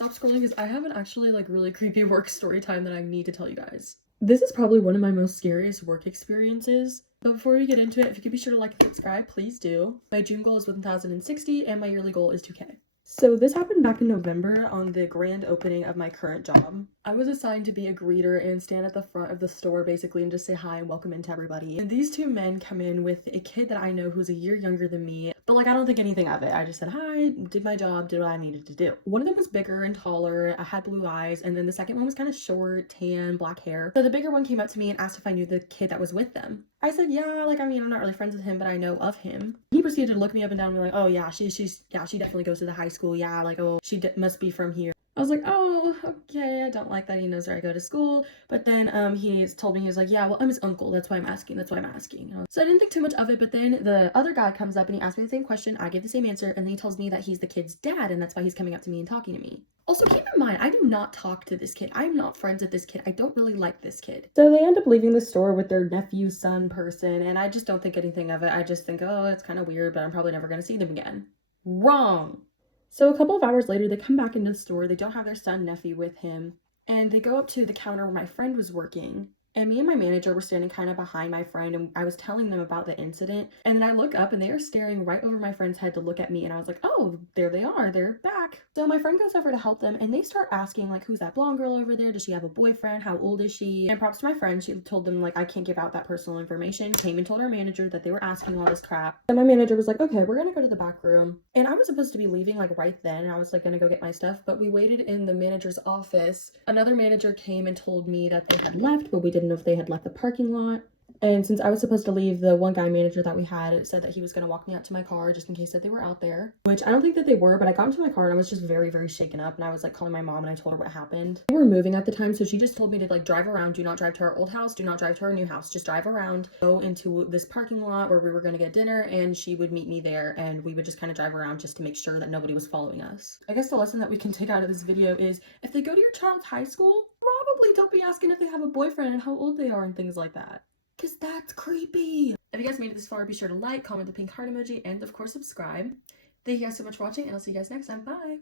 stop scrolling because I have an actually like really creepy work story time that I need to tell you guys. This is probably one of my most scariest work experiences. But before we get into it, if you could be sure to like and subscribe, please do. My June goal is 1,060 and my yearly goal is 2K. So this happened back in November on the grand opening of my current job. I was assigned to be a greeter and stand at the front of the store basically and just say hi and welcome in to everybody. And these two men come in with a kid that I know who's a year younger than me, but like I don't think anything of it. I just said hi, did my job, did what I needed to do. One of them was bigger and taller, had blue eyes, and then the second one was kind of short, tan, black hair. So the bigger one came up to me and asked if I knew the kid that was with them. I said, yeah, like, I mean, I'm not really friends with him, but I know of him. He proceeded to look me up and down and be like, oh, yeah, she definitely goes to the high school. Yeah, like, oh, she must be from here. I was like, oh, okay, I don't like that he knows where I go to school. But then he's told me, he was like, yeah, well, I'm his uncle. That's why I'm asking. So I didn't think too much of it. But then the other guy comes up and he asks me the same question. I give the same answer. And then he tells me that he's the kid's dad. And that's why he's coming up to me and talking to me. Also, keep in mind, I do not talk to this kid. I'm not friends with this kid. I don't really like this kid. So they end up leaving the store with their nephew, son person. And I just don't think anything of it. I just think, oh, it's kind of weird, but I'm probably never going to see them again. Wrong. So a couple of hours later, they come back into the store. They don't have their son, nephew with him. And they go up to the counter where my friend was working. And me and my manager were standing kind of behind my friend, and I was telling them about the incident. And then I look up and they are staring right over my friend's head to look at me. And I was like, oh, there they are. They're back. So my friend goes over to help them and they start asking like, who's that blonde girl over there? Does she have a boyfriend? How old is she? And props to my friend. She told them like, I can't give out that personal information. Came and told our manager that they were asking all this crap. And my manager was like, okay, we're going to go to the back room. And I was supposed to be leaving like right then. And I was like going to go get my stuff, but we waited in the manager's office. Another manager came and told me that they had left, but we didn't know if they had left the parking lot. And since I was supposed to leave, the one guy manager that we had said that he was going to walk me out to my car just in case that they were out there, which I don't think that they were, but I got into my car and I was just very, very shaken up. And I was like calling my mom and I told her what happened. We were moving at the time, so she just told me to like drive around. Do not drive to our old house. Do not drive to our new house. Just drive around, go into this parking lot where we were going to get dinner, and she would meet me there and we would just kind of drive around just to make sure that nobody was following us. I guess the lesson that we can take out of this video is if they go to your child's high school, probably don't be asking if they have a boyfriend and how old they are and things like that. Because that's creepy. If you guys made it this far, be sure to like, comment the pink heart emoji, and of course subscribe. Thank you guys so much for watching, and I'll see you guys next time. Bye!